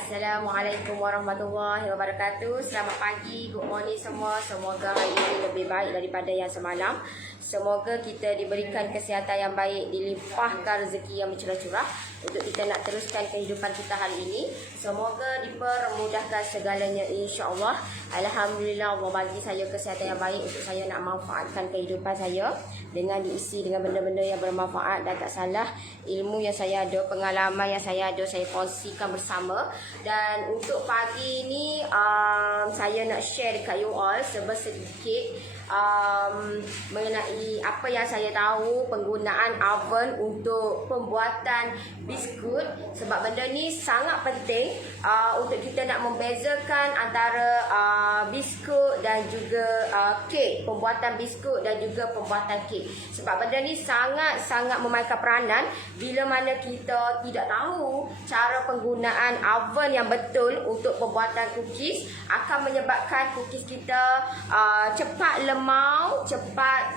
Assalamualaikum warahmatullahi wabarakatuh. Selamat pagi, good morning semua. Semoga hari ini lebih baik daripada yang semalam. Semoga kita diberikan kesihatan yang baik, dilimpahkan rezeki yang bercurah-curah untuk kita nak teruskan kehidupan kita hari ini. Semoga dipermudahkan segalanya, insya-Allah. Alhamdulillah, Allah bagi saya kesihatan yang baik untuk saya nak manfaatkan kehidupan saya dengan diisi dengan benda-benda yang bermanfaat dan tak salah. Ilmu yang saya ada, pengalaman yang saya ada, saya kongsikan bersama. Dan untuk pagi ni saya nak share dekat you all sedikit mengenai apa yang saya tahu penggunaan oven untuk pembuatan biskut. Sebab benda ni sangat penting untuk kita nak membezakan antara biskut dan juga kek, pembuatan biskut dan juga pembuatan kek. Sebab benda ni sangat-sangat memainkan peranan bila mana kita tidak tahu cara penggunaan oven yang betul untuk pembuatan cookies, akan menyebabkan cookies kita cepat lemau, cepat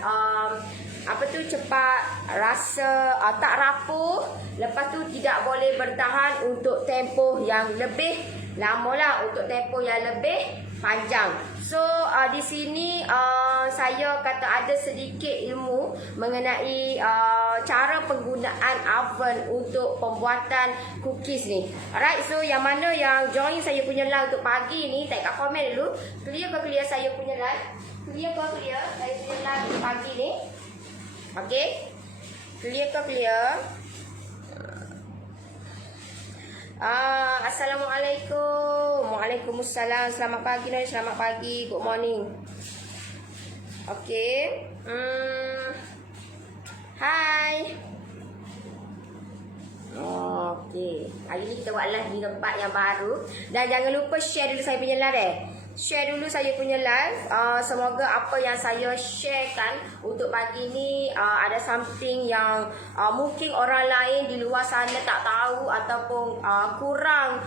cepat rasa tak rapuh. Lepas tu tidak boleh bertahan untuk tempoh yang lebih lama lah, untuk tempoh yang lebih panjang. So di sini saya kata ada sedikit ilmu mengenai cara penggunaan oven untuk pembuatan cookies ni. Alright, so yang mana yang join saya punya live untuk pagi ni, type kat komen dulu. Clear ke clear saya punya live? Clear ke clear saya punya live untuk pagi ni? Okay, clear ke clear? Assalamualaikum. Waalaikumsalam. Selamat pagi Nori, selamat pagi. Good morning. Okay. Hai. Okay. Hari ni kita buat live di tempat yang baru. Dan jangan lupa share dulu saya punya live Share dulu saya punya live. Semoga apa yang saya sharekan untuk pagi ni ada something yang mungkin orang lain di luar sana tak tahu ataupun kurang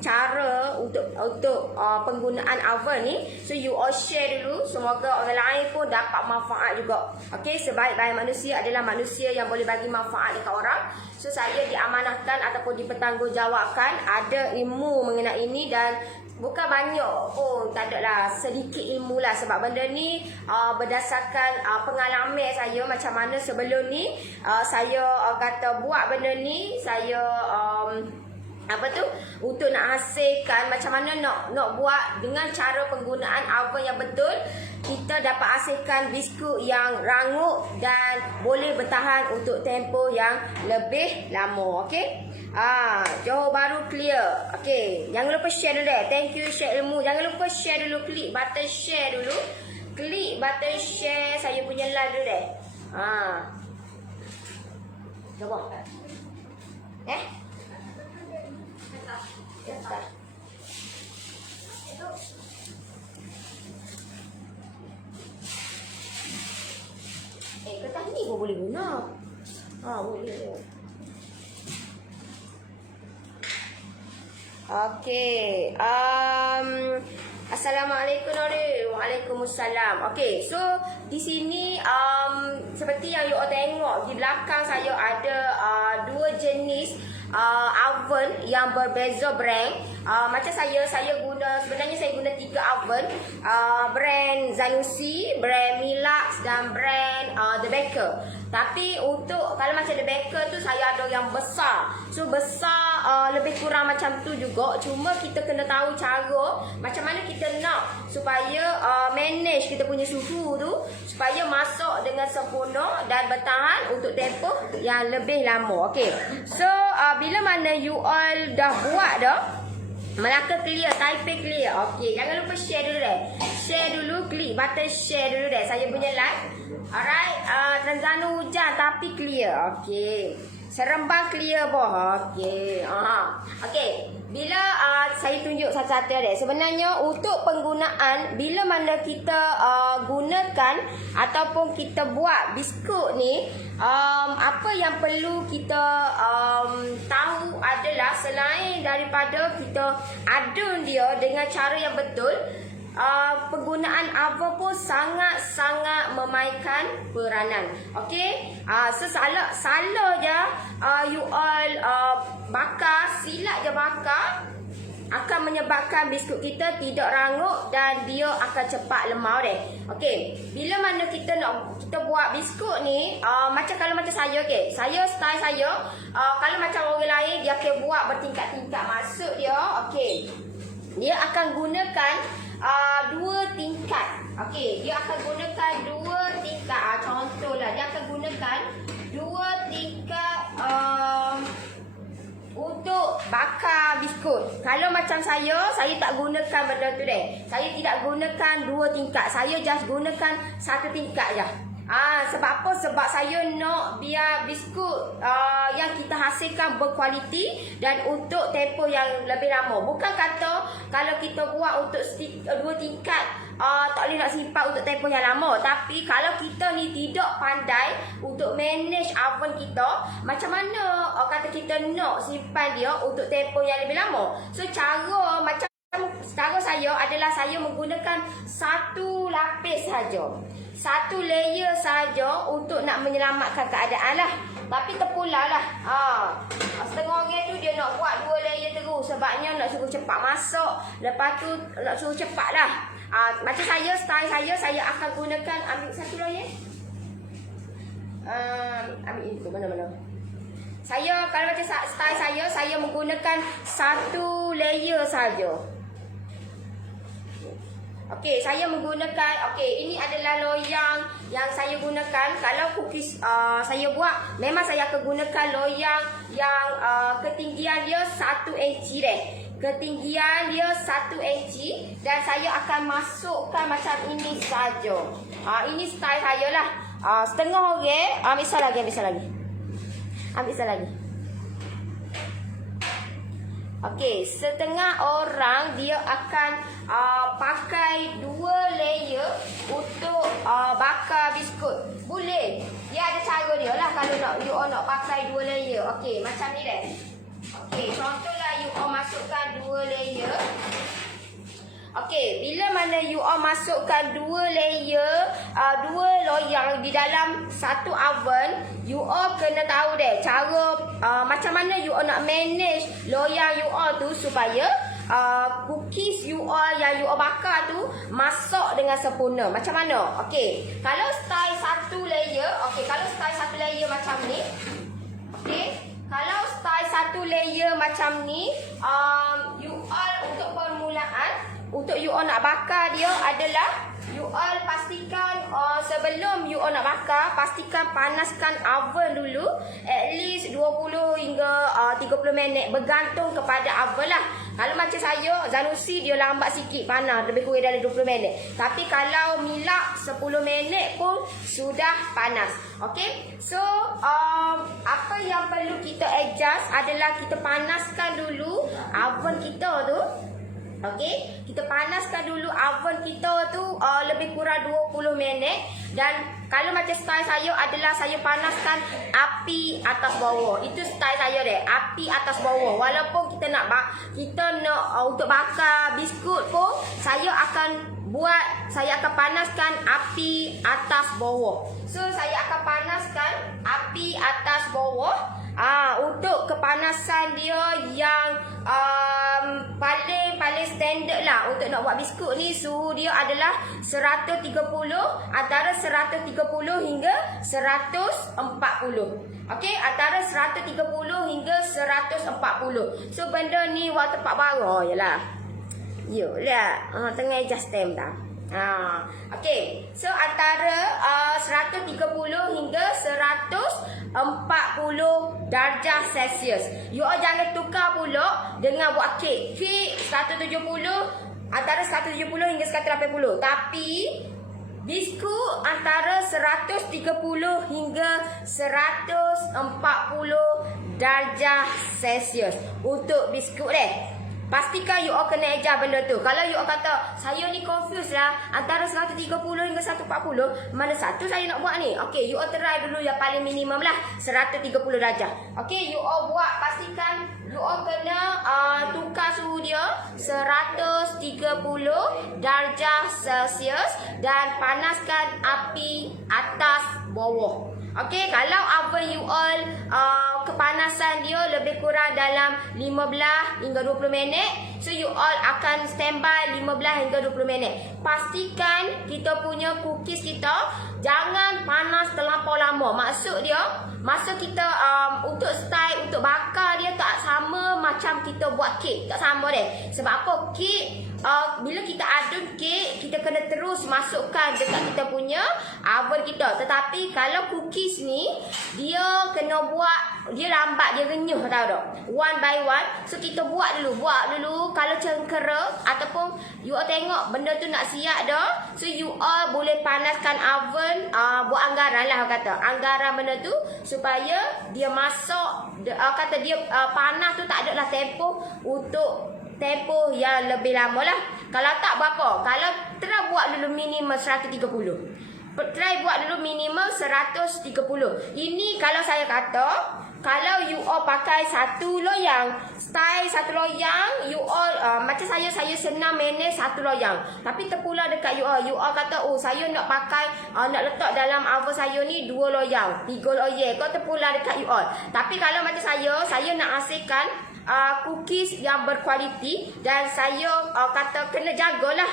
cara untuk penggunaan oven ni. So you all share dulu, semoga orang lain pun dapat manfaat juga. Okay, sebaik-baik manusia adalah manusia yang boleh bagi manfaat dekat orang. So saya diamanahkan ataupun dipertanggungjawabkan ada ilmu mengenai ini, dan bukan banyak pun, tak ada lah, sedikit ilmu lah. Sebab benda ni berdasarkan pengalaman saya, macam mana sebelum ni saya kata buat benda ni, saya untuk nak hasilkan macam mana nak buat dengan cara penggunaan oven yang betul, kita dapat hasilkan biskut yang rangup dan boleh bertahan untuk tempoh yang lebih lama. Okey, Johor Bahru clear. Okey, jangan lupa share dulu Thank you share ilmu. Jangan lupa share dulu, klik button share dulu. Klik button share saya punya live dulu Coba. Kertas ni pun boleh guna. Boleh. Okey. Assalamualaikum Nori. Waalaikumsalam. Okey, so di sini seperti yang you all tengok di belakang saya ada dua jenis oven yang berbeza brand. Macam saya guna, sebenarnya saya guna 3 oven. Brand Zanussi, brand Milax dan brand The Baker. Tapi untuk kalau macam The Baker tu saya ada yang besar. So besar lebih kurang macam tu juga. Cuma kita kena tahu cara macam mana kita nak supaya manage kita punya suhu tu supaya masak dengan sempurna dan bertahan untuk tempoh yang lebih lama. Okey. So bila mana you all dah buat dah, Melaka clear, Taipei clear. Okey, jangan lupa share dulu Share dulu, klik button share dulu saya punya live. Alright, Terengganu hujan tapi clear. Okey. Seremban clear boh. Okey. Okey. Bila saya tunjuk satu-satu sebenarnya untuk penggunaan bila mana kita gunakan ataupun kita buat biskut ni, apa yang perlu kita tahu adalah selain daripada kita adun dia dengan cara yang betul, penggunaan oven pun sangat-sangat memainkan peranan. Okey, so salah je you all bakar, silap je bakar, akan menyebabkan biskut kita tidak rangup dan dia akan cepat lemau deh. Okey, bila mana kita buat biskut ni, macam saya, okey. Style saya, kalau macam orang lain dia akan buat bertingkat-tingkat. Maksud dia, okey, dia akan gunakan 2 tingkat. Okey, dia akan gunakan 2 tingkat. Contohlah, dia akan gunakan 2 tingkat untuk bakar biskut. Kalau macam saya tak gunakan benda tu deh. Saya tidak gunakan 2 tingkat. Saya just gunakan 1 tingkat je. Sebab apa? Sebab saya nak biar biskut yang kita hasilkan berkualiti dan untuk tempoh yang lebih lama. Bukan kata kalau kita buat untuk 2 tingkat tak boleh nak simpan untuk tempoh yang lama. Tapi kalau kita ni tidak pandai untuk manage oven kita, macam mana kata kita nak simpan dia untuk tempoh yang lebih lama. So cara saya adalah saya menggunakan 1 lapis saja. 1 layer saja untuk nak menyelamatkan keadaan lah. Tapi terpulang lah. Setengah orang tu dia nak buat 2 layer terus. Sebabnya nak suruh cepat masak. Lepas tu nak suruh cepat lah. Macam saya, style saya akan gunakan, ambil 1 layer. Ambil ini tu, mana-mana. Saya, kalau macam style saya menggunakan 1 layer saja. Okey, saya menggunakan, ini adalah loyang yang saya gunakan. Kalau cookies saya buat, memang saya akan gunakan loyang yang ketinggian dia 1 inci deh. Ketinggian dia 1 inci dan saya akan masukkan macam ini saja. Ini style saya lah. Setengah orang, ambil lagi. Okey, setengah orang dia akan pakai 2 layer untuk bakar biskut. Boleh. Dia ada cara dia lah kalau nak pakai 2 layer. Okey, macam ni deh. Okey, contohlah you all masukkan 2 layer. Okey, bila mana you all masukkan 2 layer, 2 loyang di dalam satu oven, you all kena tahu deh cara macam mana you all nak manage loyang you all tu supaya cookies you all yang you all bakar tu masak dengan sempurna. Macam mana? Okey, kalau style 1 layer, kalau style 1 layer macam ni. Kalau style 1 layer macam ni, you all untuk permulaan, untuk you all nak bakar dia adalah you all pastikan sebelum you all nak bakar, pastikan panaskan oven dulu at least 20 hingga 30 minit, bergantung kepada oven lah. Kalau macam saya, Zanusi dia lambat sikit panas, lebih kurang dari 20 minit. Tapi kalau Milak 10 minit pun sudah panas. Okey, so apa yang perlu kita adjust adalah kita panaskan dulu oven kita tu. Okey, kita panaskan dulu oven kita tu lebih kurang 20 minit. Dan kalau macam style saya adalah saya panaskan api atas bawah. Itu style saya deh, api atas bawah. Walaupun kita nak untuk bakar biskut pun saya akan panaskan api atas bawah. So saya akan panaskan api atas bawah. Untuk kepanasan dia yang paling standard lah untuk nak buat biskut ni, suhu dia adalah 130, antara 130 hingga 140. Okey, antara 130 hingga 140. So benda ni waktu tempat baru yalah. Tengah adjust time dah. Okey, so antara 130 hingga 140 darjah Celsius. You all jangan tukar pula dengan buat kek. Kek 170, antara 170 hingga 180. Tapi biskut antara 130 hingga 140 darjah Celsius untuk biskut deh. Pastikan you all kena ejar benda tu. Kalau you all kata, saya ni confused lah antara 130 hingga 140, mana satu saya nak buat ni? Okay, you all try dulu yang paling minimum lah, 130 darjah. Okay, you all buat, pastikan you all kena tukar suhu dia 130 darjah Celsius dan panaskan api atas bawah. Okey, kalau oven you all kepanasan dia lebih kurang dalam 15 hingga 20 minit, so you all akan standby 15 hingga 20 minit. Pastikan kita punya cookies kita jangan panas terlampau lama. Maksud dia, masa kita untuk style, untuk bakar dia tak sama macam kita buat kek. Tak sama deh. Sebab apa? Kek, bila kita adun kek, kita kena terus masukkan dekat kita punya oven kita. Tetapi kalau cookies ni, dia kena buat, dia lambat, dia renyuh, tahu tak? One by one. So kita buat dulu. Kalau cengkera ataupun you all tengok benda tu nak siap dah, so you all boleh panaskan oven, buat anggaran lah kata. Anggaran benda tu supaya dia masak, kata dia panas tu tak adalah tempoh untuk tempoh yang lebih lama lah. Kalau tak berapa, kalau try buat dulu minimum 130. Try buat dulu minimum 130. Ini kalau saya kata, kalau you all pakai satu loyang, style satu loyang, you all macam saya senang manage satu loyang. Tapi terpulang dekat you all kata, oh saya nak pakai, nak letak dalam oven saya ni 2 loyang, 3 loyang. Kau terpulang dekat you all. Tapi kalau macam saya nak hasilkan cookies yang berkualiti, dan saya kata kena jagalah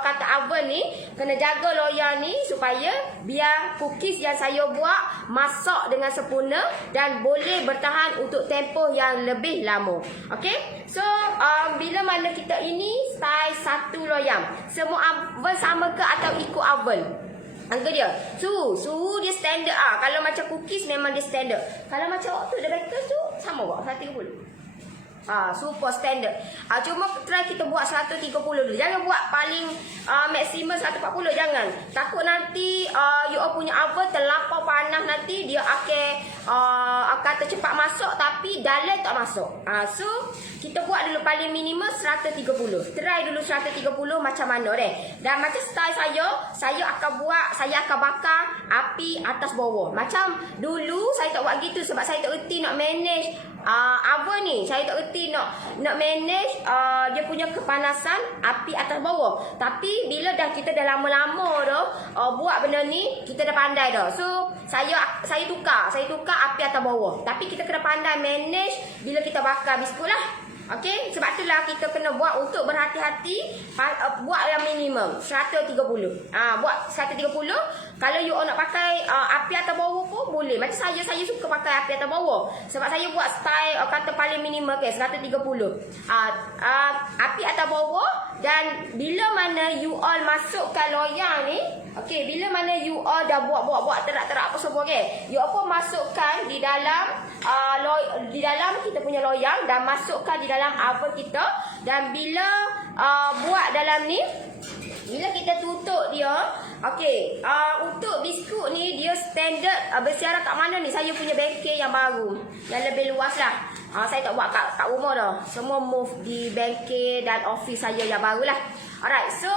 kata oven ni, kena jaga loyang ni supaya biar cookies yang saya buat masak dengan sempurna dan boleh bertahan untuk tempoh yang lebih lama. Okey, so bila mana kita ini style satu loyang, semua oven sama ke atau ikut oven? Angka dia suhu dia standard kalau macam cookies memang dia standard. Kalau macam waktu the baker tu sama kok 130. Super standard. Cuma try kita buat 130 dulu. Jangan buat paling maksimum 140, jangan. Takut nanti you all punya oven terlampau panas, nanti dia akan cepat masuk tapi dalam tak masuk. So kita buat dulu paling minimum 130. Try dulu 130 macam mana deh. Dan macam style saya akan bakar api atas bawah. Macam dulu saya tak buat gitu sebab saya tak reti nak manage oven ni. Saya tak reti nak manage dia punya kepanasan api atas bawah. Tapi bila kita dah lama-lama dah buat benda ni, kita dah pandai dah. So saya tukar api atas bawah. Tapi kita kena pandai manage bila kita bakar biskut lah. Okey, sebab itulah kita kena buat untuk berhati-hati, buat yang minimum 130. Buat 130. Kalau you all nak pakai api atas bawah pun boleh. Macam saya suka pakai api atas bawah. Sebab saya buat style kata paling minimum 130. Api atas bawah, dan bila mana you all masukkan loyang ni, okey, bila mana you all dah buat terak-terak apa semua, okey, you all pun masukkan di dalam kita punya loyang dan masukkan di dalam oven kita. Dan bila buat dalam ni, bila kita tutup dia, okey, untuk biskut ni dia standard bersiaran kat mana ni? Saya punya bengkel yang baru, yang lebih luas lah. Saya tak buat kat rumah dah. Semua move di bengkel dan office saya yang baru lah. Alright, so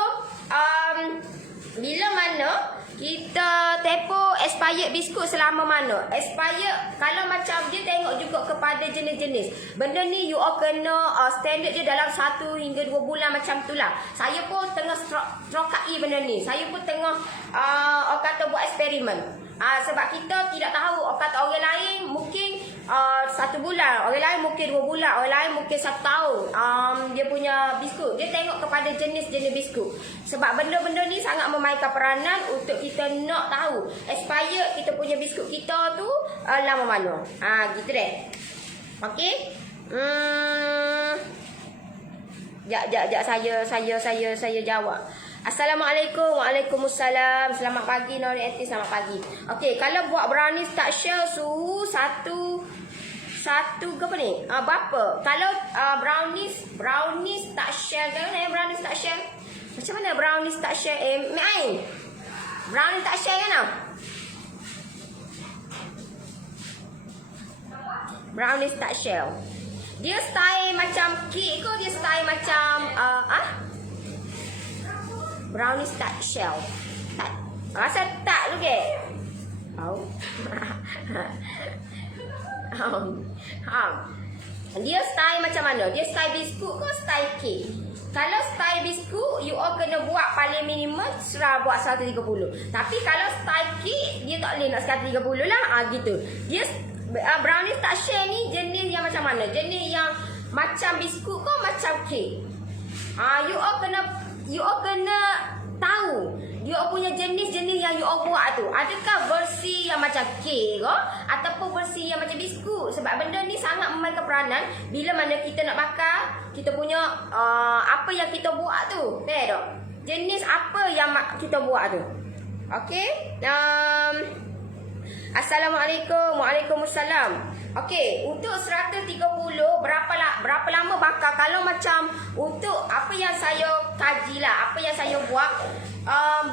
bila mana kita tempoh expired biskut selama mana? Expired kalau macam dia tengok juga kepada jenis-jenis. Benda ni you all kena standard dia dalam 1 hingga 2 bulan macam tu lah. Saya pun tengah strokai benda ni. Saya pun tengah kata buat eksperimen. Sebab kita tidak tahu, kata orang lain mungkin 1 bulan, orang lain mungkin 2 bulan, orang lain mungkin 1 tahun dia punya biskut. Dia tengok kepada jenis-jenis biskut. Sebab benda-benda ni sangat memainkan peranan untuk kita nak tahu expired kita punya biskut kita tu lama mana. Gitu deh. Okey. Saya jawab. Assalamualaikum. Waalaikumsalam. Selamat pagi Nori Eti, selamat pagi. Okey, kalau buat brownies tak share suhu satu ke apa ni? Berapa? Kalau brownies tak share, kan brownies tak share? Macam mana brownies tak share? Brownies tak share kan? Brownies tak share. Dia style macam kek ke dia style macam brownie tart shell? Tak. Rasa tak tu ke? Dia style macam mana? Dia style biskut ke style kek? Kalau style biskut, you all kena buat paling minimum buat 130. Tapi kalau style kek, dia tak boleh nak 130 lah. Gitu. Dia brownie tart shell ni jenis yang macam mana? Jenis yang macam biskut ke macam kek? You all kena tahu you all punya jenis-jenis yang you all buat tu. Adakah versi yang macam kek ke ataupun versi yang macam biskut? Sebab benda ni sangat memainkan peranan bila mana kita nak bakar kita punya apa yang kita buat tu. Betul tak? Jenis apa yang kita buat tu. Okey. Assalamualaikum. Waalaikumsalam. Okey, untuk 130 berapa lama bakar? Kalau macam untuk apa yang saya kajilah, apa yang saya buat,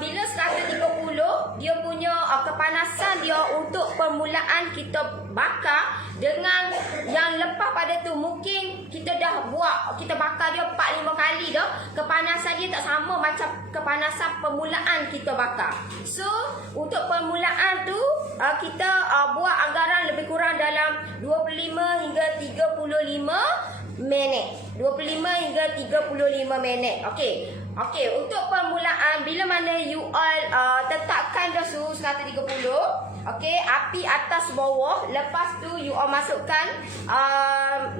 bila 130 dia punya kepanasan dia untuk permulaan kita bakar dengan yang lepas pada tu mungkin kita dah buat, kita bakar dia 4-5 kali dah, kepanasan dia tak sama macam kepanasan permulaan kita bakar. So, untuk permulaan tu kita buat anggaran lebih kurang dalam 25 hingga 35 minit. 25 hingga 35 minit. Okey. Okey, untuk permulaan bila mana you all tetapkan dah suhu 130. Okey, api atas bawah. Lepas tu you all masukkan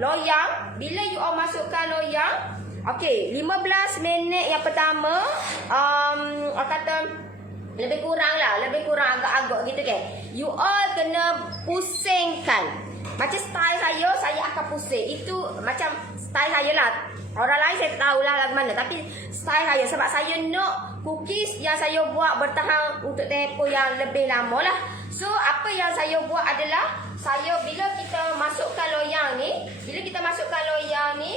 loyang. Bila you all masukkan loyang, okey, 15 minit yang pertama kata lebih kurang agak-agak gitu kan. You all kena pusingkan. Macam style saya akan pusing. Itu macam style saya lah. Orang lain saya tak tahulah lagu mana. Tapi style saya. Sebab saya nak cookies yang saya buat bertahan untuk tempoh yang lebih lama lah. So, apa yang saya buat adalah bila kita masukkan loyang ni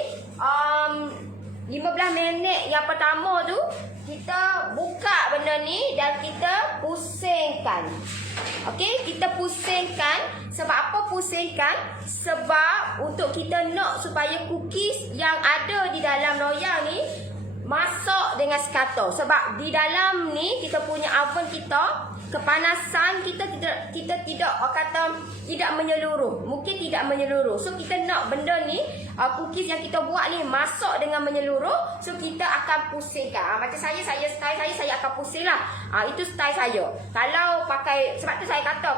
15 minit yang pertama tu kita buka benda ni dan kita pusingkan. Okey, kita pusingkan. Sebab apa pusingkan? Sebab untuk kita nak supaya cookies yang ada di dalam loyang ni masak dengan sekata. Sebab di dalam ni kita punya oven kita, kepanasan kita tidak menyeluruh. Mungkin tidak menyeluruh. So kita nak benda ni cookies yang kita buat ni masak dengan menyeluruh. So kita akan pusingkan. Macam style saya akan pusing lah. Itu style saya. Kalau pakai, sebab tu saya kata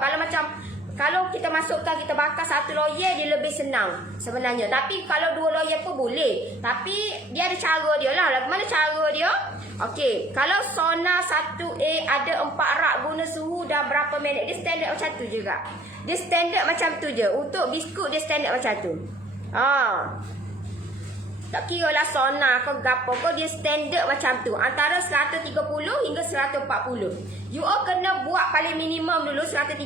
kalau kita masukkan, kita bakar satu loyang dia lebih senang sebenarnya. Tapi kalau 2 loyang pun boleh. Tapi dia ada cara dia lah. Mana cara dia? Okey, kalau sauna 1A ada 4 rak guna suhu dah berapa minit. Dia standard macam tu juga. Dia standard macam tu je. Untuk biskut dia standard macam tu. Tak kira lah sauna ke gapo ke, dia standard macam tu. Antara 130 hingga 140. You all kena buat paling minimum dulu 130.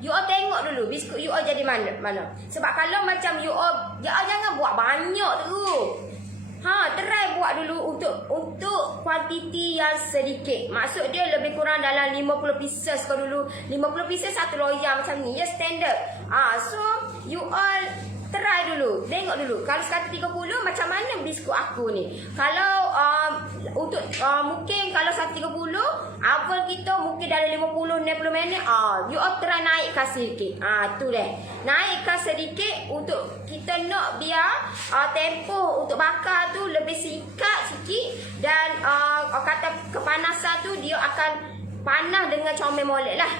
You all tengok dulu biskut you all jadi mana. Sebab kalau macam you all jangan buat banyak tu. Try buat dulu untuk kuantiti yang sedikit. Maksud dia lebih kurang dalam 50 pieces ke dulu. 50 pieces satu loyang macam ni. Ya standard. So you all try dulu. Tengok dulu. Kalau 130 macam mana biskut aku ni. Kalau untuk mungkin kalau 130 oven kita mungkin dalam 50-60 minit. You all try naikkan sedikit. Tu deh. Naikkan sedikit untuk kita nak biar tempoh untuk bakar tu lebih singkat sikit. Dan kata kepanasan tu dia akan panas dengan comel molek lah.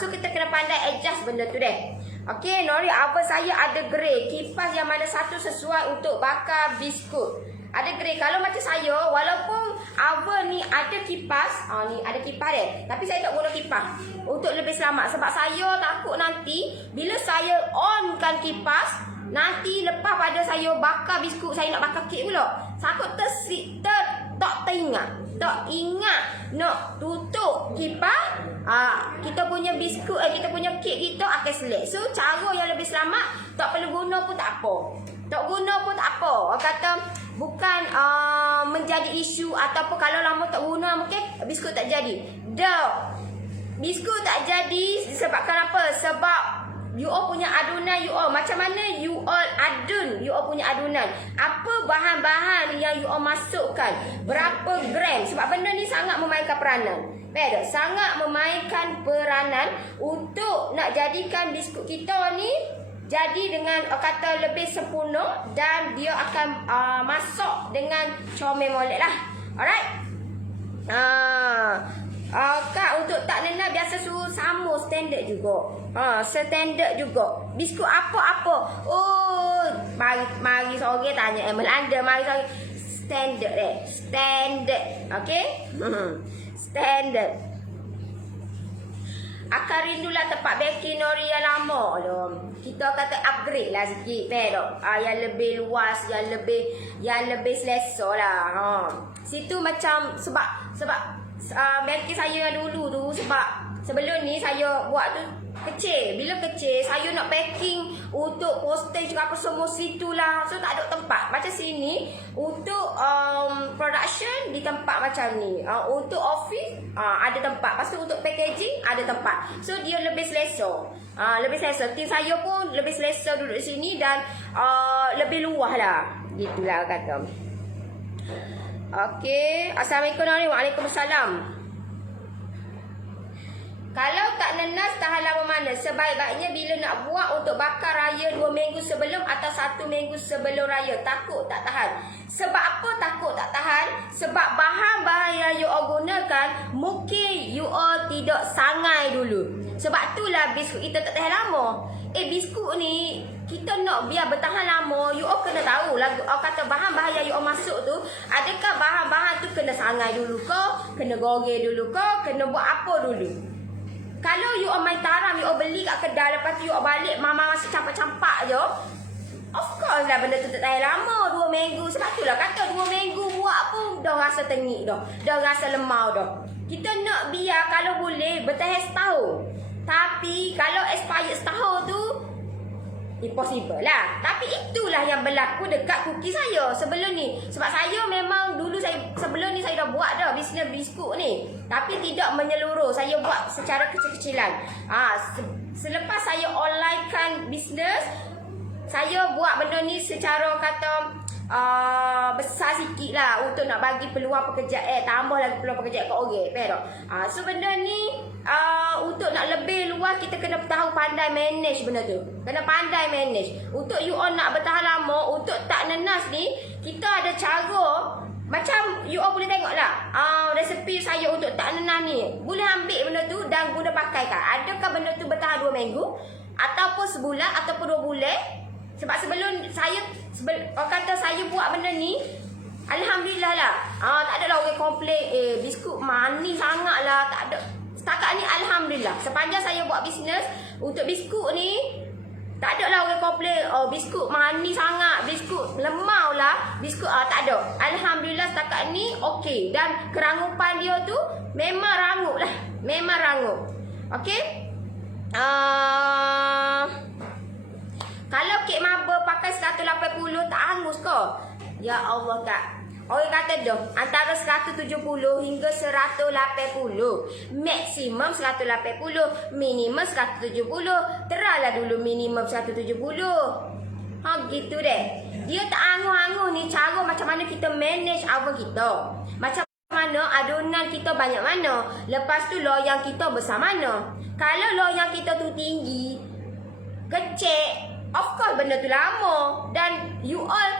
So kita kena pandai adjust benda tu deh. Okey, Nori, oven saya ada grey. Kipas yang mana satu sesuai untuk bakar biskut. Ada grey. Kalau macam saya, walaupun oven ni ada kipas, ni ada kipas deh. Tapi saya tak guna kipas untuk lebih selamat. Sebab saya takut nanti bila saya onkan kipas, nanti lepas pada saya bakar biskut, saya nak bakar kek pula. Takut tak ingat nak tutup kipas. Kita punya biskut, kita punya kek kita akan selek. So cara yang lebih selamat, tak perlu guna pun tak apa. Tak guna pun tak apa. Orang kata bukan menjadi isu ataupun kalau lama tak guna mungkin biskut tak jadi. Biskut tak jadi sebabkan apa? Sebab you all punya adunan you all. Macam mana you all adun you all punya adunan. Apa bahan-bahan yang you all masukkan. Berapa gram. Sebab benda ni sangat memainkan peranan. Betul? Sangat memainkan peranan untuk nak jadikan biskut kita ni jadi dengan kata lebih sempurna dan dia akan masuk dengan comel molek lah. Alright. Kak untuk tak nena biasa suruh sama standard juga. Standard juga. Biskut apa-apa. Oh, mari sore tanya Melanda, mari sore. Standard standard. Okey? Standard. Akan rindulah tempat baking nori yang lama tu. Kita kata upgrade lah sikit, pedok. Yang lebih luas, yang lebih selesa lah. Situ macam sebab baking saya yang dulu tu, sebab sebelum ni saya buat tu kecil. Bila kecil, saya nak packing untuk postage apa semua situlah. So tak ada tempat. Macam sini untuk production di tempat macam ni. Untuk office ada tempat. Lepas tu untuk packaging ada tempat. So dia lebih selesa. Lebih selesa. Tim saya pun lebih selesa duduk di sini dan lebih luas lah. Gitulah kata. Okey. Assalamualaikum warahmatullahi wabarakatuh. Waalaikumsalam. Kalau tak nenas tahan lama mana? Sebaik-baiknya bila nak buat untuk bakar raya 2 minggu sebelum atau 1 minggu sebelum raya. Takut tak tahan. Sebab apa takut tak tahan? Sebab bahan-bahan yang you all gunakan mungkin you all tidak sangai dulu. Sebab itulah biskut kita tak tahan lama. Biskut ni kita nak biar bertahan lama, you all kena tahu lah kata bahan-bahan yang you all masuk tu, adakah bahan-bahan tu kena sangai dulu ke, kena goreng dulu ke, kena buat apa dulu. Kalau you all main taram, you all beli kat kedai, lepas tu you all balik, mama masih campak-campak je. Of course lah benda tu tak tahan lama, 2 minggu. Sebab tu lah kata 2 minggu buat pun dah rasa tengik dah. Dah rasa lemau dah. Kita nak biar kalau boleh bertahan setahun. Tapi kalau expired setahun tu, impossible lah. Tapi itulah yang berlaku dekat kuki saya sebelum ni. Sebab saya memang dulu sebelum ni saya dah buat dah bisnes biskut ni. Tapi tidak menyeluruh. Saya buat secara kecil-kecilan. Selepas saya onlinekan bisnes, saya buat benda ni secara kata besar sikit lah untuk nak bagi peluang pekerjaan. Tambah lagi peluang pekerjaan kat orang. So benda ni untuk nak lebih luas kita kena tahu pandai manage benda tu. Kena pandai manage. Untuk you all nak bertahan lama, untuk tak nenas ni, kita ada cara. Macam you all boleh tengok lah resepi saya untuk tak nenas ni. Boleh ambil benda tu dan guna pakaikan. Adakah benda tu bertahan 2 minggu ataupun sebulan ataupun 2 bulan. Sebab sebelum saya kata saya buat benda ni, alhamdulillah lah. Tak ada lah orang komplain biskut manis sangat lah. Tak ada. Setakat ni alhamdulillah. Sepanjang saya buat bisnes untuk biskut ni, tak ada lah orang komplain biskut manis sangat, biskut lemau lah, biskut tak ada. Alhamdulillah setakat ni okey. Dan kerangupan dia tu memang rangup lah. Memang rangup. Okey. Kalau kek maba pakai 180 tak hangus ke? Ya Allah Kak. Orang kata dah antara 170 hingga 180. Maksimum 180, minimum 170. Teralah dulu minimum 170. Gitu deh. Dia tak hangus-hangus ni cara macam mana kita manage oven kita. Macam mana adunan kita banyak mana. Lepas tu loyang kita besar mana. Kalau loyang kita tu tinggi, kecil, of course benda tu lama. Dan you all,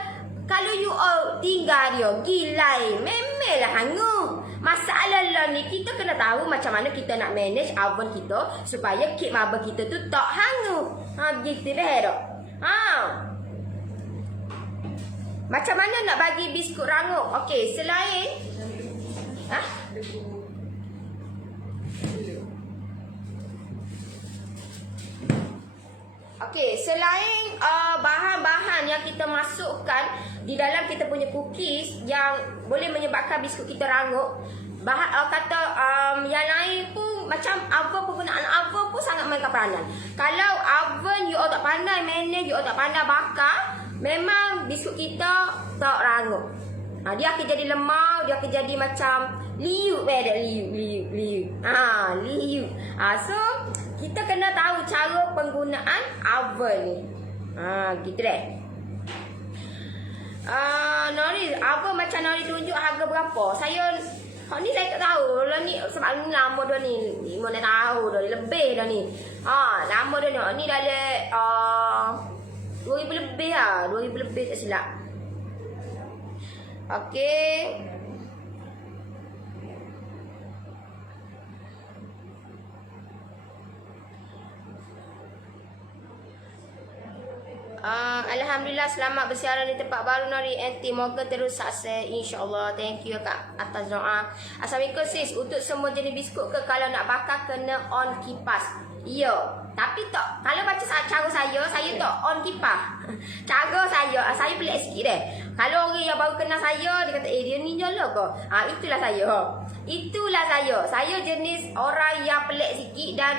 kalau you all tinggal dia gilai, memelah hangus. Masalah lah ni kita kena tahu macam mana kita nak manage oven kita supaya kek maba kita tu tak hangus. Gitu deh dok. Macam mana nak bagi biskut rangup? Okey, selain Okey, selain bahan-bahan yang kita masukkan di dalam kita punya cookies yang boleh menyebabkan biskut kita rangup, yang lain pun macam oven, penggunaan oven pun sangat mainkan peranan. Kalau oven you all tak pandai manage, you all tak pandai bakar, memang biskut kita tak rangup. Dia akan jadi lemau, dia akan jadi macam liuk. So kita kena tahu cara penggunaan oven ni. Gitu deh. Nori, oven macam Nori tunjuk harga berapa? Ni saya tak tahu. Lah ni sebab ni lama dah ni. 5 tahun dah ni, lebih dah ni. Lama dah ni. Ni dah ada 2000 lebih lah. 2000 lebih tak silap. Okey. Alhamdulillah selamat bersiaran di tempat baru Nori NT. Moga terus sukses insya-Allah. Thank you Kak atas doa. Assalamualaikum sis. Untuk semua jenis biskut ke kalau nak bakar kena on kipas? Ya. Tapi tak kalau baca cara saya tak on kipas. Cara saya pelik sikit deh. Kalau orang yang baru kenal saya dia kata dia ni nyala ke? Itulah saya. Itulah saya. Saya jenis orang yang pelik sikit dan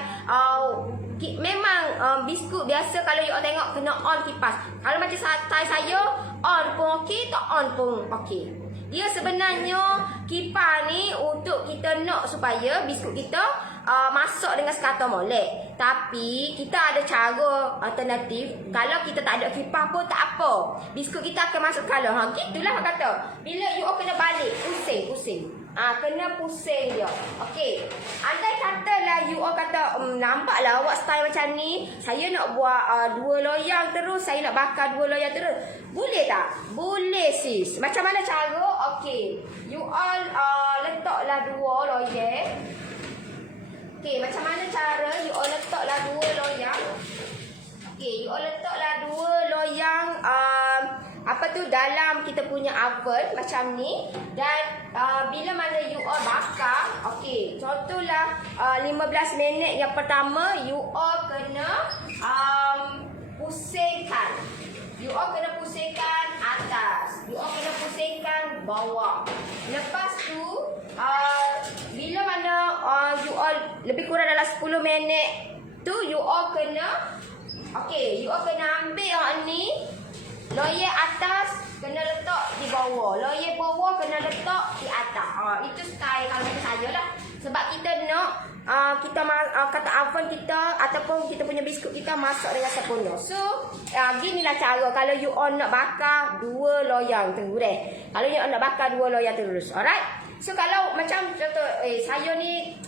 memang biskut biasa kalau you tengok kena on kipas. Kalau macam style saya on pun okey, tak on pun okey. Dia sebenarnya kipas ni untuk kita nak supaya biskut kita masuk dengan sekatan molek. Tapi kita ada cara alternatif. Kalau kita tak ada kipas pun tak apa. Biskut kita akan masuk color. Gitulah kata. Bila you kena balik, pusing. Kena pusing dia. Okey. Andai katalah you kata nampaklah awak style macam ni, saya nak buat 2 loyang terus, saya nak bakar 2 loyang terus. Boleh tak? Boleh sis. Macam mana cara? Okey. You all letaklah 2 loyang. Okey, macam mana cara you all letaklah 2 loyang? Okey, you all letaklah 2 loyang dalam kita punya oven macam ni. Dan bila mana you all bakar, okey, contohlah 15 minit yang pertama you all kena pusingkan. You all kena pusingkan atas, you all kena pusingkan bawah. Lepas tu bila mana you all lebih kurang dalam 10 minit tu you all kena you all kena ambil ni loyer atas kena letak di bawah, loyer bawah kena letak di atas. Itu style kalau macam saya lah. Sebab kita nak kata oven kita ataupun kita punya biskut kita masuk dengan sempurna. So ginilah cara kalau you all nak bakar 2 loyang terus deh. Kalau you all nak bakar 2 loyang terus. Alright. So kalau macam contoh saya ni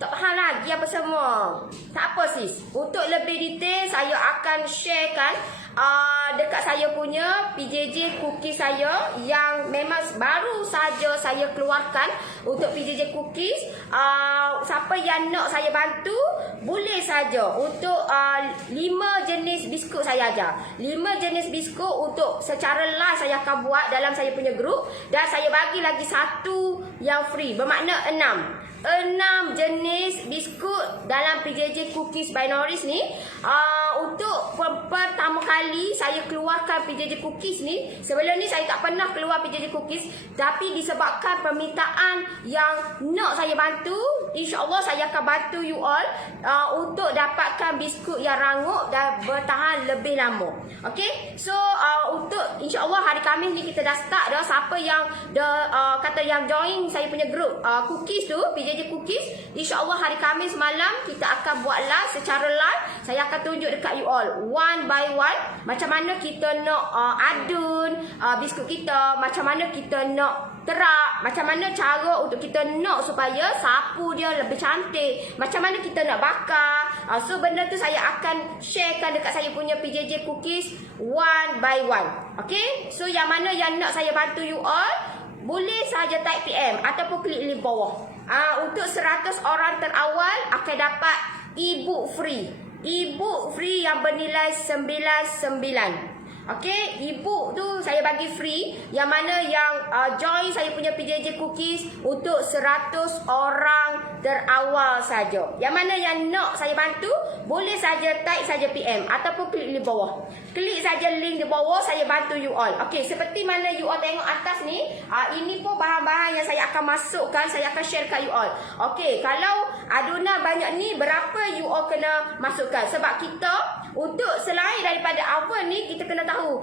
tak faham lagi apa semua. Tak apa sis. Untuk lebih detail saya akan sharekan dekat saya punya PJJ cookies saya yang memang baru saja saya keluarkan untuk PJJ cookies. Siapa yang nak saya bantu boleh saja untuk 5 jenis biskut saya ajar. 5 jenis biskut untuk secara live saya akan buat dalam saya punya grup dan saya bagi lagi 1 yang free, bermakna 6 jenis biskut dalam PJJ Cookies by Noris ni. Untuk pertama kali saya keluarkan PJJ Cookies ni. Sebelum ni saya tak pernah keluar PJJ Cookies, tapi disebabkan permintaan yang nak saya bantu, insya-Allah saya akan bantu you all untuk dapatkan biskut yang rangup dan bertahan lebih lama. Okey, so untuk insya-Allah hari Khamis ni kita dah start dah. Siapa yang kata yang join saya punya grup cookies tu, PJJ Cookies, insya-Allah hari Khamis malam kita akan buat live secara live. Saya akan tunjuk dekat you all one by one macam mana kita nak adun biskut kita, macam mana kita nak terak, macam mana cara untuk kita nak supaya sapu dia lebih cantik, macam mana kita nak bakar. So benda tu saya akan sharekan dekat saya punya PJJ Cookies one by one. Okay, so yang mana yang nak saya bantu you all, boleh saja type PM ataupun klik link bawah. Untuk 100 orang terawal akan dapat e-book free. E-book free yang bernilai 99. Okey, e-book tu saya bagi free. Yang mana yang join saya punya PJJ Cookies untuk 100 orang terawal saja. Yang mana yang nak saya bantu, boleh saja type saja PM ataupun klik di bawah. Klik saja link di bawah, saya bantu you all. Okey, seperti mana you all tengok atas ni, ini pun bahan-bahan yang saya akan masukkan, saya akan share kat you all. Okey, kalau adunan banyak ni, berapa you all kena masukkan? Sebab kita untuk selain daripada oven ni, kita kena tahu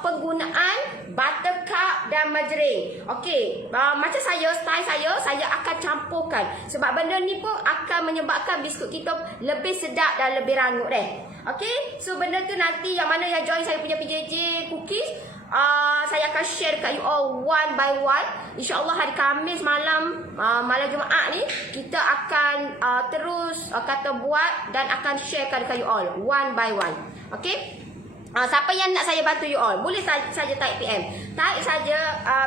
penggunaan buttercup dan margarine. Okey, macam saya, style saya akan campurkan. Sebab benda ni pun akan menyebabkan biskut kita lebih sedap dan lebih rangup deh. Okey, so benda tu nanti yang mana yang join saya punya PJJ cookies, saya akan share dekat you all one by one. InsyaAllah hari Khamis malam, malam Jumaat ni kita akan terus kata buat dan akan sharekan dekat you all one by one. Okay, siapa yang nak saya bantu you all, boleh saja type PM. Type saja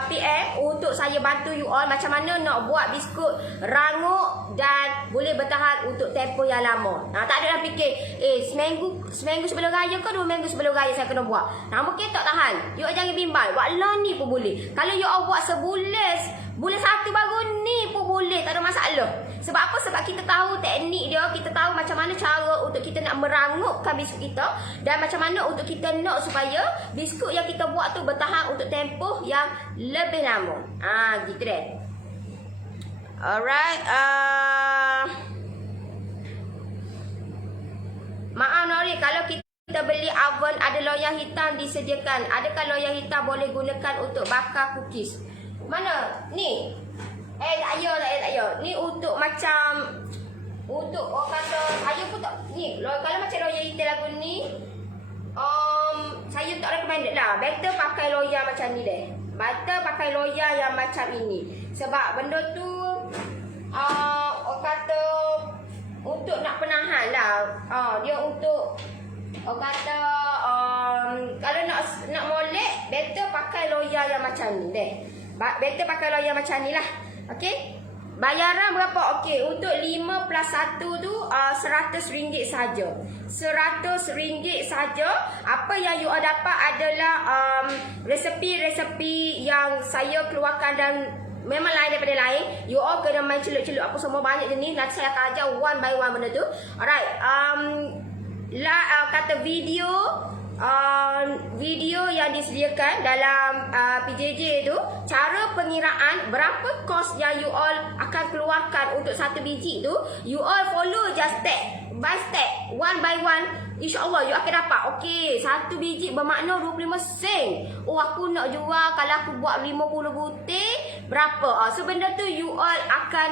PM untuk saya bantu you all macam mana nak buat biskut rangup dan boleh bertahan untuk tempoh yang lama. Tak ada dah fikir seminggu sebelum raya ke 2 minggu sebelum raya saya kena buat. Mungkin tak tahan. You all jangan bimbang. Buat lah ni pun boleh. Kalau you all buat bulan 1 baru ni pun boleh, tak ada masalah. Sebab apa? Sebab kita tahu teknik dia, kita tahu macam mana cara untuk kita nak merangupkan biskut kita dan macam mana untuk kita nak supaya biskut yang kita buat tu bertahan untuk tempoh yang lebih lama. Gitu deh. Alright. Maaf Nori, kalau kita beli oven ada loyang hitam disediakan. Adakah loyang hitam boleh gunakan untuk bakar cookies? Mana? Ni. Tak ya. Ni untuk macam untuk orang kata saya pun tak ni. Kalau macam loyang hitam lagu ni, saya tak recommended lah. Better pakai loyang macam ni deh. Better pakai loyang yang macam ini. Sebab benda tu orang kata untuk nak penahan lah. Dia untuk orang kata kalau nak molek, better pakai loyang yang macam ni deh. Better pakai loyang macam ni lah. Okey. Bayaran berapa? Okey, untuk 5 plus 1 tu RM100 saja. RM100 saja. Apa yang you all dapat adalah resepi-resepi yang saya keluarkan dan memang lain daripada lain. You all kena main celup-celup apa semua banyak jenis. Nanti saya akan ajar one by one benda tu. Alright. Kata video yang disediakan dalam PJJ tu, cara pengiraan berapa kos yang you all akan keluarkan untuk satu biji tu, you all follow just step by step, one by one. InsyaAllah you akan dapat. Okey, satu biji bermakna 25 sen. Aku nak jual, kalau aku buat 50 butir berapa? So benda tu you all akan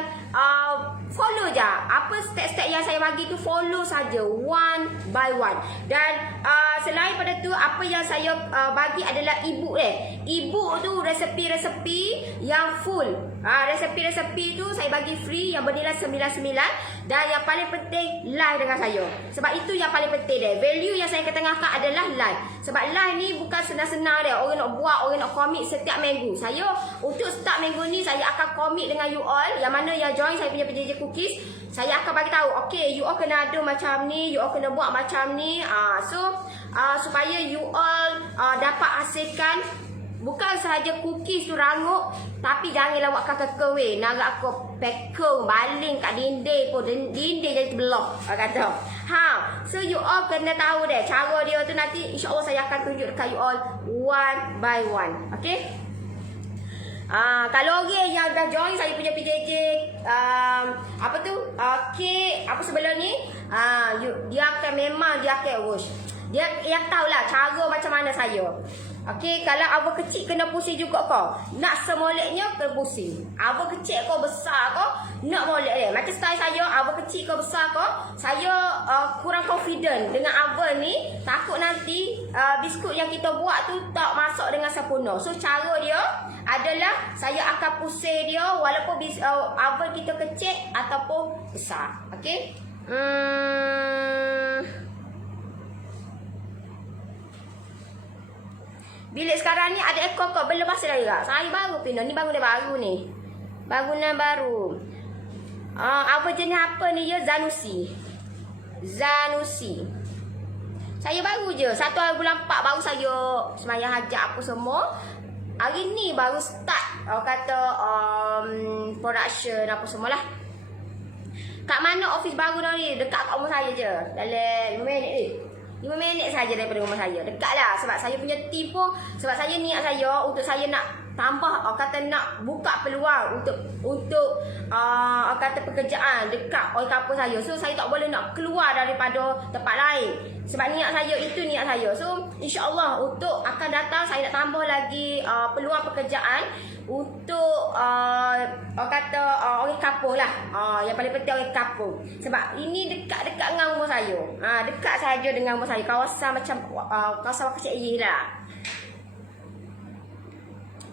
follow je. Apa step-step yang saya bagi tu, follow saja one by one. Dan selain pada tu, apa yang saya bagi adalah ebook ebook tu resepi-resepi yang full. Resepi-resepi tu saya bagi free yang bernilai 99. Dan yang paling penting, live dengan saya. Sebab itu yang paling penting deh. Value yang saya ketengahkan adalah live. Sebab live ni bukan senang-senang deh. Orang nak buat, orang nak komit setiap minggu. Saya untuk start minggu ni, saya akan komit dengan you all. Yang mana yang join saya punya PJJ Cookies, saya akan bagi tahu, okay, you all kena ada macam ni, you all kena buat macam ni. Supaya you all dapat hasilkan bukan sahaja cookies tu rangup, tapi janganlah buat kakak weh. Nak aku pekel baling kat dinding pun, dinding jadi terbelah kata. So you all kena tahu deh cara dia tu. Nanti insyaAllah saya akan tunjuk dekat you all one by one. Okay. Kalau orang yang dah join saya punya PJJ apa tu kek apa sebelum ni, dia akan memang dia akan wash. Dia yang tahulah cara macam mana saya. Okey, kalau awak kecil kena pusing juga kau. Nak semoleknya kena pusing. Awak kecil kau besar kau nak molek dia. Macam style saya, awak kecil kau besar kau, saya kurang confident dengan oven ni. Takut nanti biskut yang kita buat tu tak masuk dengan sempurna. So cara dia adalah saya akan pusing dia walaupun oven kita kecil ataupun besar. Okey. Bilik sekarang ni ada ekor kok, belum pasal lagi tak? Saya baru pindah, ni bangunan baru ni. Bangunan baru. Apa jenis apa ni ya? Zanusi. Saya baru je, 1 hari bulan 4 baru saya semayang hajat apa semua. Hari ni baru start kata production apa semualah. Kat mana office baru ni? Dekat kat rumah saya je. Dalam 5 minit ni. 5 minit saja daripada rumah saya. Dekat lah. Sebab saya punya team pun, sebab saya niat saya untuk saya nak tambah kata nak buka peluang untuk kata pekerjaan dekat oil couple saya. So saya tak boleh nak keluar daripada tempat lain. Sebab niat saya itu niat saya. So insya-Allah untuk akan datang saya nak tambah lagi peluang pekerjaan untuk kata orang kampung lah. Yang paling penting orang kampung. Sebab ini dekat-dekat dengan rumah saya. Dekat saja dengan rumah saya. Kawasan macam kawasan Kecik Ye lah.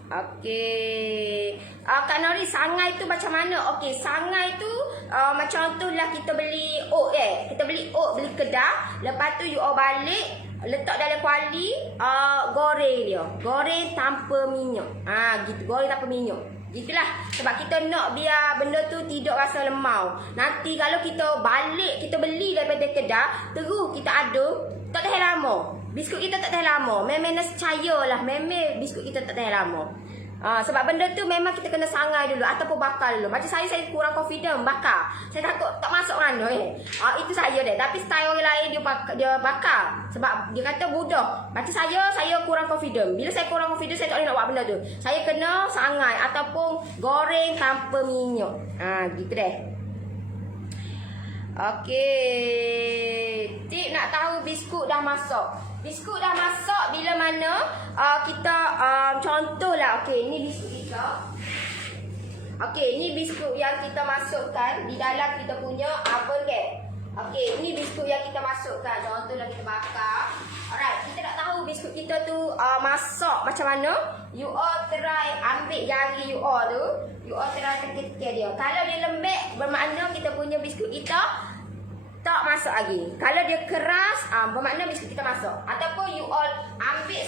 Okey. Kak Nori, sangai tu macam mana? Okey, sangai tu macam tu lah kita beli oat Kita beli oat, beli kedah. Lepas tu you all balik, letak dalam kuali, goreng dia. Goreng tanpa minyak. Gitu, goreng tanpa minyak. Gitulah. Sebab kita nak biar benda tu tidak rasa lemau. Nanti kalau kita balik, kita beli daripada kedah, terus kita aduk, tak tahan lama. Biskut kita tak tahan lama. Memang nescaya lah. Memang biskut kita tak tahan lama. Sebab benda tu memang kita kena sangai dulu ataupun bakar dulu. Macam saya kurang confident bakar. Saya takut tak masuk mana itu saya deh. Tapi style orang lain dia bakar. Sebab dia kata mudah. Macam saya kurang confident. Bila saya kurang confident, saya tak boleh nak buat benda tu. Saya kena sangai ataupun goreng tanpa minyak. Gitu deh. Okey. Tip nak tahu biskut dah masak. Biskut dah masak bila mana kita contohlah. Okey, ni biskut kita. Okey, ni biskut yang kita masukkan di dalam kita punya oven ke. Okey, ni biskut yang kita masukkan. Contohlah kita bakar. Alright, kita nak tahu biskut kita tu masak macam mana. You all try ambil jari you all tu. You all try tekan dia. Kalau dia lembek, bermakna kita punya biskut kita tak masak lagi. Kalau dia keras, bermakna biskut kita masak. Ataupun you all ambil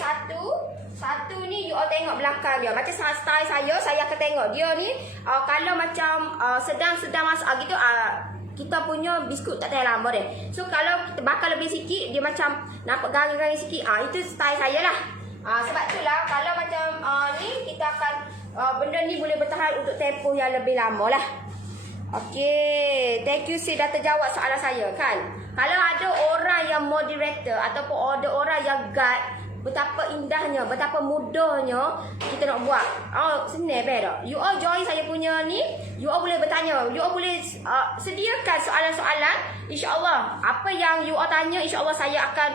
satu ni you all tengok belakang dia. Macam style saya akan tengok dia ni kalau macam sedang masak gitu, kita punya biskut tak tahan lama deh. So kalau kita bakar lebih sikit, dia macam nampak garing-garing sikit. Itu style saya lah. Sebab itulah kalau macam ni kita akan benda ni boleh bertahan untuk tempoh yang lebih lama lah. Okey, thank you sis dah terjawab soalan saya kan. Kalau ada orang yang moderator ataupun ada orang yang guide, betapa indahnya, betapa mudahnya kita nak buat. Senang tak? You all join saya punya ni, you all boleh bertanya, you all boleh sediakan soalan-soalan. InsyaAllah apa yang you all tanya, insyaAllah saya akan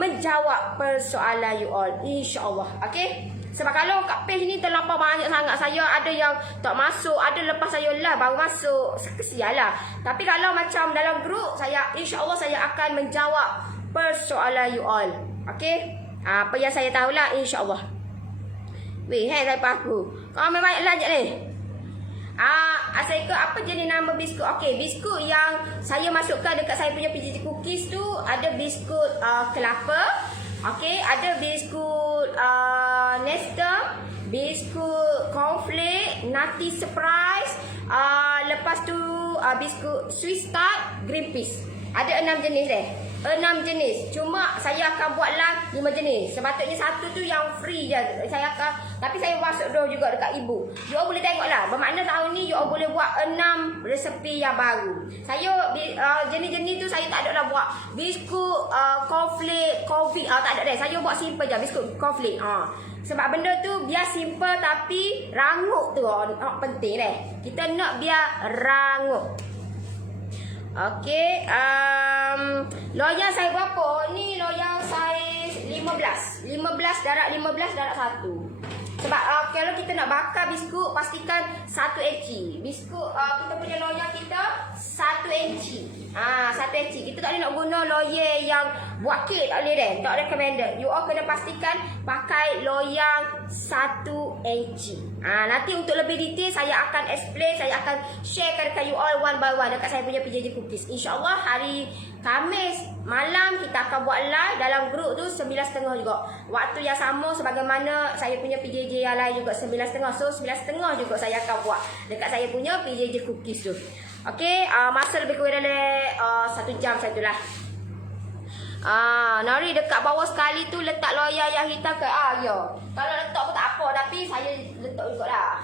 menjawab persoalan you all, insyaAllah. Okey. Sebab kalau kat page ni terlampau banyak sangat, saya ada yang tak masuk, ada lepas saya lah baru masuk, kesian lah. Tapi kalau macam dalam grup, saya insyaAllah saya akan menjawab persoalan you all. Okay, apa yang saya tahulah insyaAllah. Weh, saya paku. Kau ambil banyak lanjut ni. Saya ke apa jenis nama biskut? Okey, biskut yang saya masukkan dekat saya punya PJJ Cookies tu ada biskut kelapa. Okey, ada biskut Nestum, biskut cornflake, Nutty Surprise, lepas tu biskut Swiss Tart, Green Peas. Ada 6 jenis deh. 6 jenis. Cuma saya akan buat live 5 jenis. Sepatutnya satu tu yang free je. Tapi saya masuk juga dekat ibu. You all boleh tengoklah. Bermakna tahun ni you all boleh buat 6 resepi yang baru. Saya jenis-jenis tu saya tak ada lah buat biskut cornflake, coffee. Tak ada deh. Saya buat simple je biskut cornflake. Sebab benda tu biar simple tapi rangup tu penting deh. Kita nak biar rangup. Okey, loyang saya berapa? Ni loyang saiz 15 darab 1. Sebab kalau kita nak bakar biskut, pastikan 1 inci. Biskut kita punya loyang kita 1 inci. 1 inci. Kita tak boleh nak guna loyang yang buat kek, tak boleh deh. Tak recommended. You all kena pastikan pakai loyang 1 inci. Nanti untuk lebih detail saya akan explain, saya akan sharekan dekat you all one by one dekat saya punya PJJ Cookies. InsyaAllah hari Khamis malam kita akan buat live dalam grup tu 9.30 juga. Waktu yang sama sebagaimana saya punya PJJ yang lain juga 9.30. So 9.30 juga saya akan buat dekat saya punya PJJ Cookies tu. Okey, masa lebih kurang dalam 1 jam satulah. Nari dekat bawah sekali tu letak loyang yang hitam ke? Ya. Kalau letak pun tak apa, tapi saya letak jugaklah.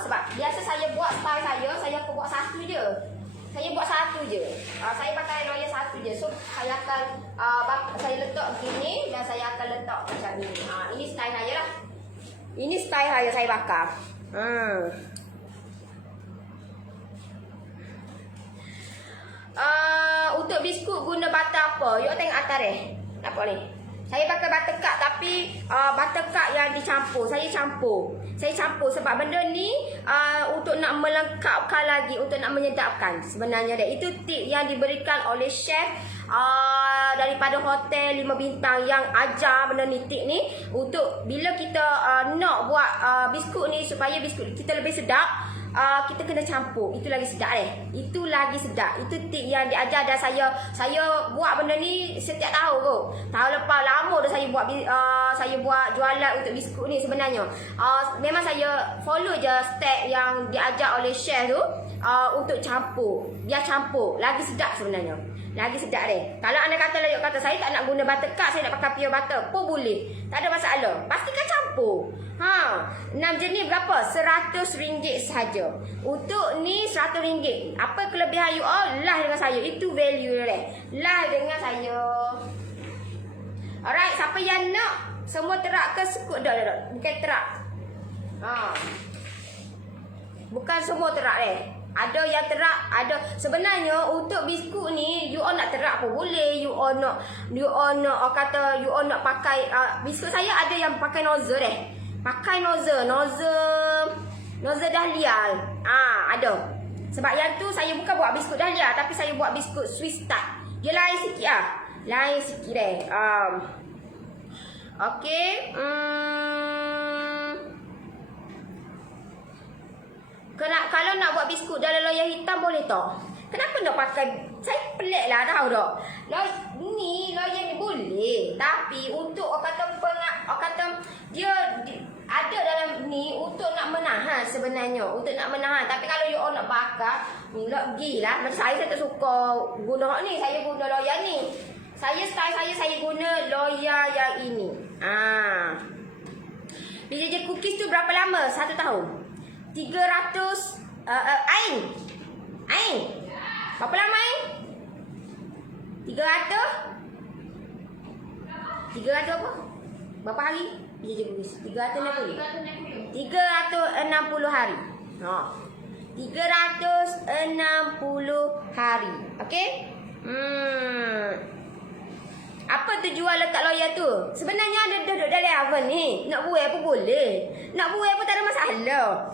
Sebab biasa saya buat style saya akan buat satu je. Saya buat satu je. Saya pakai loyang satu je. So saya akan saya letak begini dan saya akan letak macam ni. Ini style saya lah. Ini style saya bakar. Untuk biskut guna butter apa? You tengok atas deh. Apa ni? Saya pakai buttercup tapi buttercup yang dicampur. Saya campur sebab benda ni untuk nak melengkapkan lagi, untuk nak menyedapkan sebenarnya deh. Itu tip yang diberikan oleh chef daripada hotel 5 bintang yang ajar benda ni, tip ni untuk bila kita nak buat biskut ni supaya biskut kita lebih sedap. Kita kena campur. Itu lagi sedap Itu lagi sedap. Itu tip yang diajar dan saya buat benda ni setiap tahun kot. Tahun lepas lama dah saya buat jualan untuk biskut ni sebenarnya. Memang saya follow je step yang diajar oleh chef tu untuk campur. Biar campur lagi sedap sebenarnya. Lagi sedap Kalau anda kata saya tak nak guna buttercup, saya nak pakai pure butter pun boleh. Tak ada masalah. Pastikan campur. 6 jenis berapa? RM100 sahaja. Untuk ni RM100. Apa kelebihan you all? Live dengan saya. Itu value Live dengan saya. Alright, siapa yang nak? Semua terak ke sekut dah. Bukan terak. Bukan semua terak Ada yang terak, ada. Sebenarnya untuk biskut ni you all nak terak pun boleh. You all nak kata you all nak pakai biskut saya ada yang pakai nozzle Pakai nozzle dahlia. Ada. Sebab yang tu saya bukan buat biskut dahlia tapi saya buat biskut Swiss tart. Dia lain sikit Lain sikit Okey. Kalau nak buat biskut dalam loyang hitam boleh tak? Kenapa nak pakai? Saya pelik lah tahu tak. Loyang ni boleh. Tapi untuk orang kata dia ada dalam ni untuk nak menahan sebenarnya. Untuk nak menahan. Tapi kalau you all nak bakar, gilah. Macam saya tak suka guna ni. Saya guna loyang ni. Style saya guna loyang yang ini. BJJ cookies tu berapa lama? 1 tahun. 300 Ain. Berapa lama Ain? 300 apa? Berapa hari? BJJ cookies 360 hari. 360 hari. Okey? Apa tujuan letak loyang tu? Sebenarnya ada duduk dalam oven ni. Nak buat apa boleh. Nak buat apa tak ada masalah.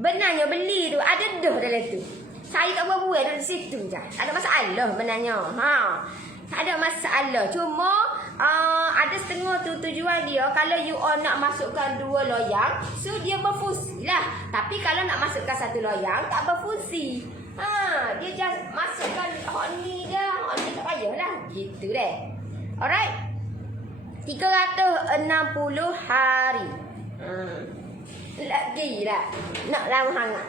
Benarnya beli tu ada dah dalam tu. Saya tak buat dari situ je. Tak ada masalah benarnya. Tak ada masalah. Cuma ada setengah tu tujuan dia. Kalau you all nak masukkan 2 loyang, so dia berfungsi lah. Tapi kalau nak masukkan 1 loyang, tak berfungsi. Dia just masukkan honey dah. Honey tak payah lah. Gitu Alright. 360 hari. Lagi lah. Nak lama hangat.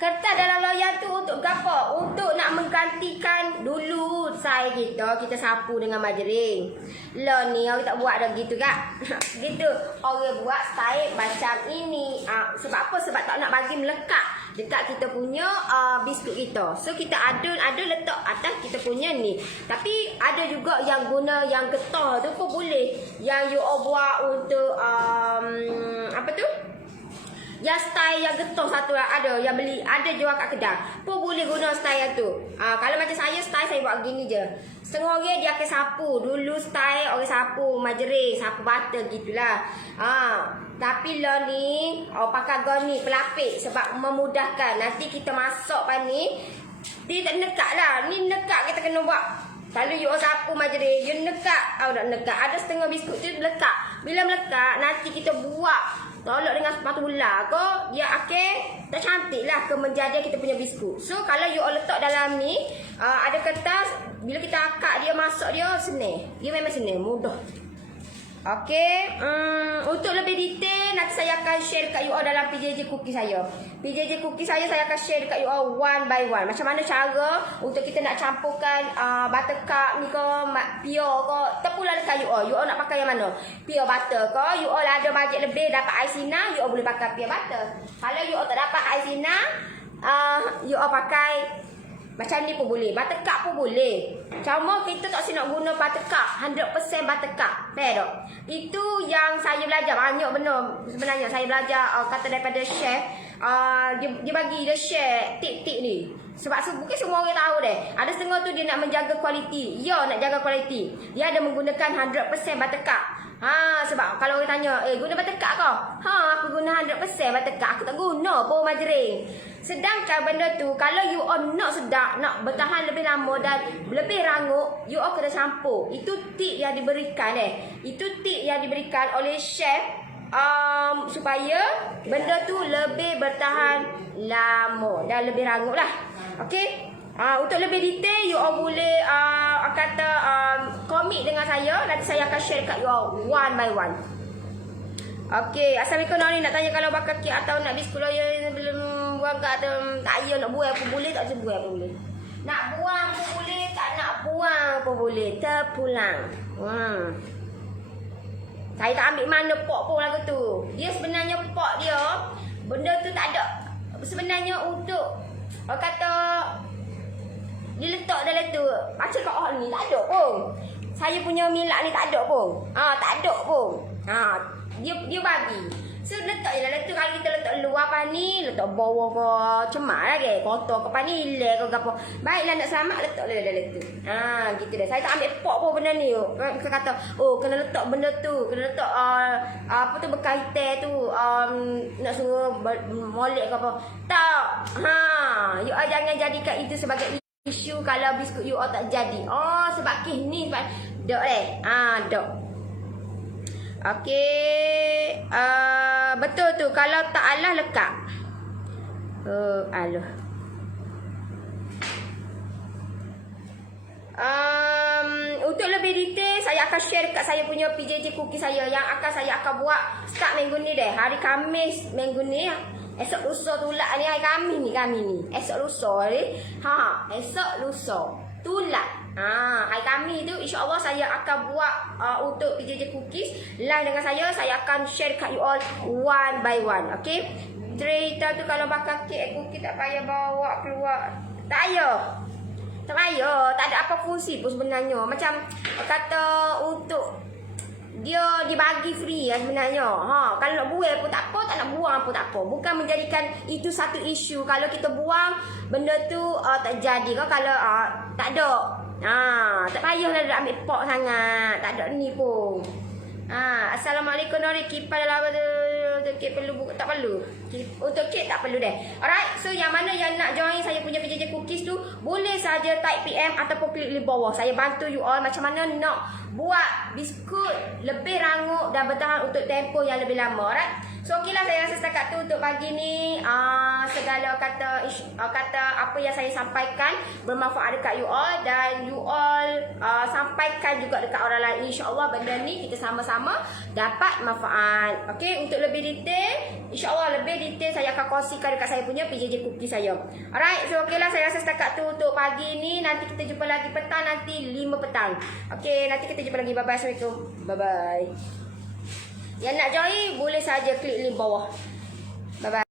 Kertas dalam loyang tu untuk apa? Untuk nak menggantikan dulu saya kita sapu dengan margarin. Lah ni orang tak buat dah gitu kak. Gitu. Orang buat style macam ini. Sebab apa? Sebab tak nak bagi melekat dekat kita punya biskut kita. So kita ada letak atas kita punya ni. Tapi ada juga yang guna yang getah tu pun boleh. Yang you all buat untuk apa tu? Yang style yang getah satu lah ada. Yang beli ada jual kat kedai pun boleh guna style yang tu. Kalau macam saya style saya buat gini je. Setengah orang dia akan sapu. Dulu style orang sapu margarin, sapu butter gitulah. Tapi lah ni pakai goni pelapik sebab memudahkan. Nanti kita masak pan ni dia tak nekat lah. Ni nekat kita kena buat. Kalau you sapu margarin, you nekat. Tak nekat. Ada setengah biskut tu melekat. Bila melekat nanti kita buat tolak dengan spatula ke, dia tak cantik lah ke menjajah kita punya biskut. So kalau you all letak dalam ni ada kertas, bila kita akak dia masak dia senang. Dia memang senang, mudah. Okey, untuk lebih detail nanti saya akan share dekat you all dalam PJJ cookie saya. PJJ cookie saya akan share dekat you all one by one. Macam mana cara untuk kita nak campurkan buttercup ni ke, pure ke, terpulang dekat you all. You all nak pakai yang mana? Pure butter ke? You all ada bajet lebih dapat ais sinar, you all boleh pakai pure butter. Kalau you all tak dapat ais sinar, you all pakai Macam ni pun boleh. Buttercup pun boleh. Cuma kita tak nak guna buttercup. 100% buttercup. Fair tak? Itu yang saya belajar. Banyak benda sebenarnya. Saya belajar kata daripada chef. Dia bagi dia share tip-tip ni. Sebab mungkin semua orang tahu deh. Ada setengah tu dia nak menjaga kualiti. Ya, nak jaga kualiti. Dia ada menggunakan 100% buttercup. Sebab kalau orang tanya, guna buttercup kau? Aku guna 100% buttercup. Aku tak guna pun margarin. Sedangkan benda tu, kalau you all nak sedap, nak bertahan lebih lama dan lebih rangup, you all kena campur. Itu tip yang diberikan Itu tip yang diberikan oleh chef supaya benda tu lebih bertahan lama dan lebih rangup lah. Okay? Untuk lebih detail, you all boleh komit dengan saya. Nanti saya akan share kat you all one by one. Okay, Assalamualaikum Nori. Nak tanya kalau bakar kek atau nak biskut loyal belum buang kat tak payah nak buang pun boleh, tak boleh buang pun boleh. Nak buang pun boleh, tak nak buang pun boleh. Terpulang. Saya tak ambil mana pot pun lagu tu. Dia sebenarnya pot dia, benda tu tak ada. Sebenarnya untuk kata dia letak dalam tu. Macam kat ni tak ada pun. Saya punya milak ni tak ada pun. Tak ada pun. Dia bagi. So letak je dalam tu. Kalau kita letak luar apa ni, letak bawah ke cemak lagi, kotor ke apa ni, hilang ke apa. Baiklah nak selamat, letak je dalam tu. Gitu dah. Saya tak ambil pot pun benda ni. Kita kata, kena letak benda tu, kena letak apa tu bekas hitam tu, nak suruh molek ke apa. Tak. You all jangan jadikan itu sebagai isu kalau biskut you all tak jadi. Sebab kes ni sebab dok dok. Okey. Betul tu. Kalau tak alah lekat. Alah. Untuk lebih detail saya akan share kat saya punya PJJ cookie saya yang saya akan buat start minggu ni deh. Hari Khamis minggu ni. Esok lusa tulak ni hari Khamis ni. Esok lusa ni. Esok lusa tulak. Hari Khamis tu insya-Allah saya akan buat untuk PJJ cookies live dengan saya akan share kat you all one by one. Okey. Cerita tu kalau bakar kek cookie tak payah bawa keluar. Tak payah. Tak payah, tak ada apa fungsi pun sebenarnya. Macam kata untuk dia dibagi free sebenarnya. Kalau nak buang pun tak apa, tak nak buang pun tak apa. Bukan menjadikan itu satu isu. Kalau kita buang benda tu tak jadi kan kalau tak ada. Tak payahlah nak ambil pot sangat. Tak ada ni pun. Assalamualaikum Nori. Kipas dalam kek perlu buka? Tak perlu. Untuk kek tak perlu deh. Alright. So yang mana yang nak join saya punya PJJ cookies tu, boleh saja type PM ataupun klik di bawah. Saya bantu you all macam mana nak buat biskut lebih rangup dan bertahan untuk tempoh yang lebih lama. Alright. So okeylah, saya rasa setakat tu untuk pagi ni segala kata apa yang saya sampaikan bermanfaat dekat you all dan you all sampaikan juga dekat orang lain. InsyaAllah benda ni kita sama-sama dapat manfaat. Okey, untuk lebih detail, insyaAllah lebih detail saya akan kongsikan dekat saya punya PJJ cookie saya. Alright, so okeylah, saya rasa setakat tu untuk pagi ni. Nanti kita jumpa lagi petang, nanti 5 petang. Okey, nanti kita jumpa lagi. Bye-bye. Assalamualaikum. Bye-bye. Yang nak join boleh saja klik link bawah. Bye-bye.